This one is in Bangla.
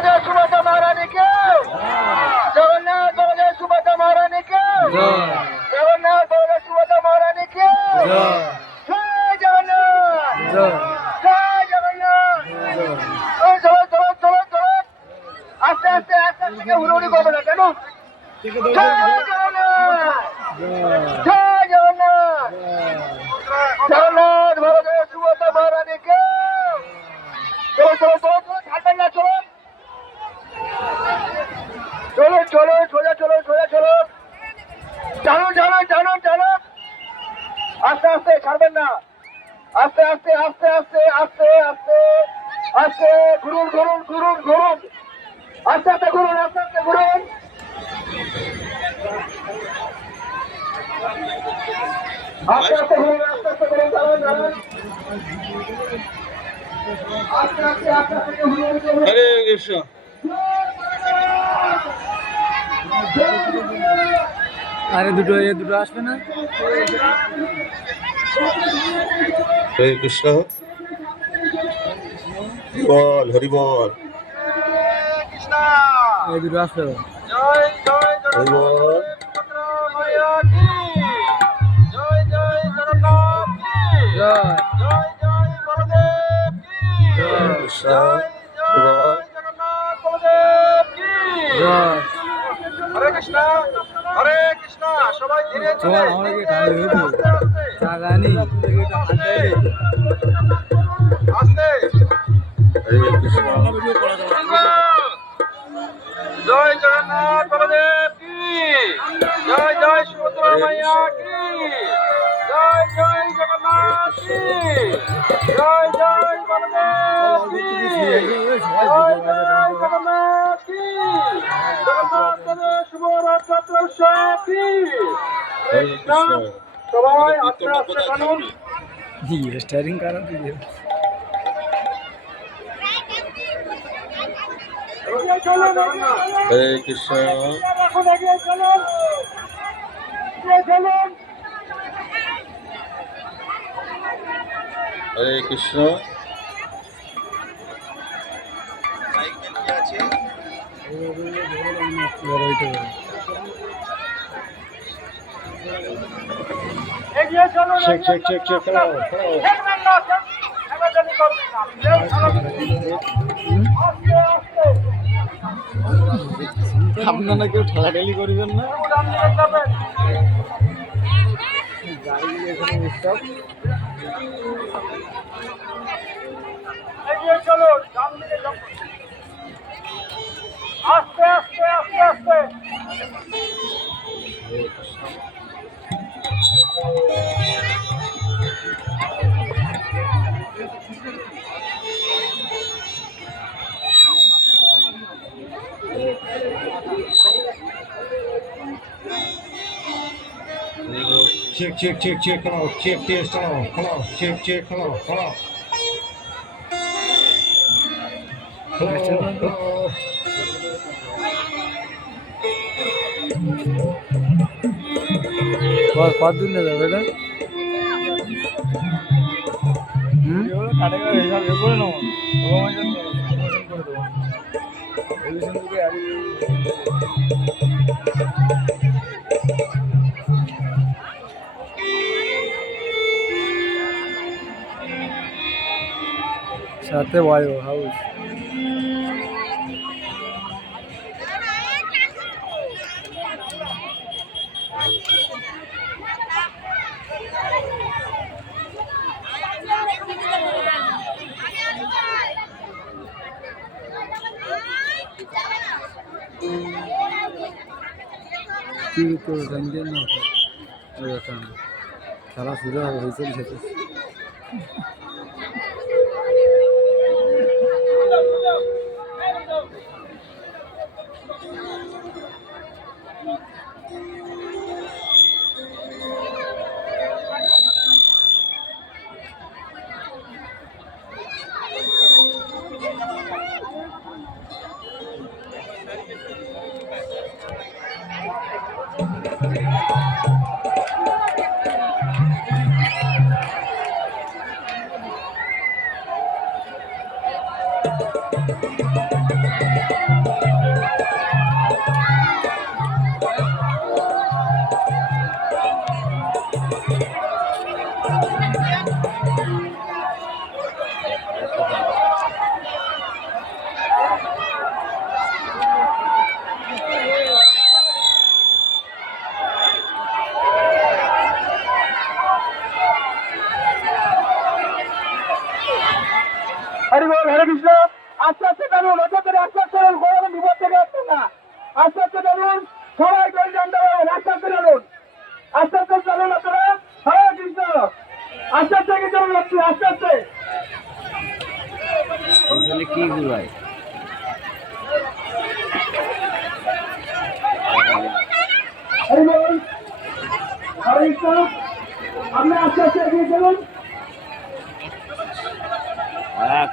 সুভদ্রা মহারানীকে, জগন্নাথ বলদেব সুভদ্রা মহারানীকে, জগন্নাথ বলদেব সুভদ্রা মহারানীকে, জয় জগন্নাথ, জয় জগন্নাথ। চলো চলো চলো চলো, আস্তে আস্তে আস্তে আস্তে হুড়োহুড়ি করবে না কেন? জয় জগন্নাথ, জয় জগন্নাথ, জগন্নাথ বলদেব সুভদ্রা মহারানীকে। চলো চলো চলো চলো, ছাড়বেন না, চলো চলো চলো, সোজা চলো সোজা চলো, জানো জানো জানো জানো, আস্তে আস্তে, ছাড়বেন না, আস্তে আস্তে আস্তে আস্তে আস্তে আস্তে আস্তে, ঘুরুন ঘুরুন ঘুরুন ঘুরুন, আস্তে আস্তে ঘুরুন, আস্তে আস্তে ঘুরুন, আস্তে আস্তে ঘুরুন, আস্তে আস্তে ঘুরুন, দাঁড়ান দাঁড়ান, আস্তে আস্তে আস্তে আস্তে ঘুরুন ঘুরুন। হরে কৃষ্ণ। আরে দুটো দুটো আসবে না? হরে কৃষ্ণ বল, হরি বল, এই দুটো আসবে। জয় জয় হরি বল, সুভদ্রা মায়া কি, জয় জয় জগন্নাথ কি, জয় জয় জয় বলদেব কি, হরে কৃষ্ণ, জয় হরি বল, জয় জগন্নাথ বলদেব কি। জয়। হরে কৃষ্ণ, হরে কৃষ্ণ। সবাই ধীরে ধীরে, তোমার আমরা কি ঠান্ডা হয়ে গেছে? আস্তে আস্তে জাগানি আস্তে। হরে কৃষ্ণ, জয় জগন্নাথ বলদেব কি, জয় জয় সুভদ্রা মাইয়া কি, জয় জয় জগন্নাথ কি, জয় জয় বলদেব কি, জয় জয় জগন্নাথ কি, জগন্নাথ দেবের শুভ রথযাত্রা উৎসব কি। হরে কৃষ্ণ। সবাই আস্তে আস্তে কানুন। স্টারিং কারণ হরে কৃষ্ণ, এখন এগিয়ে চলুন, এগিয়ে চলুন। হরে কৃষ্ণ, এগিয়ে চলুন, চেক এগিয়ে চেক চেক চেক, চলুন। খেলাও খেলাও। দেখবেন না, ঠেলাঠেলি করবেন না। কেউ ঠেলাঠেলি করবেন না। আস্তে আস্তে আপনারা কেউ ঠেলাঠেলি করবেন না। একটু ডান দিকে যাবেন। এগিয়ে চলুন, ডান দিকে যাবেন। আস্তে আস্তে আস্তে আস্তে। চেক চেক চেক চেক, খেলাও, চেক টেস্ট, খেলাও খেলাও, চেক চেক, খেলাও খেলাও, খেলাও। কত দূর নিয়ে যাবে এটা? সাথে বায়ু হাউস কি তো রঞ্জন না খেলা শুরু হয়েছে সাথে টানুন অত করে আস্তে আস্তে কোনো বিপদ থেকে আসছেন না আস্তে আস্তে টানুন সবাই দড়ি টানতে পারবেন আস্তে আস্তে টানুন আস্তে আস্তে চালুন আপনারা হরে কৃষ্ণ আস্তে আস্তে কি চলুন আস্তে আস্তে আসলে কি ঘুরায় হরি বল হরে কৃষ্ণ আপনি আস্তে আস্তে এগিয়ে চলুন হ্যাঁ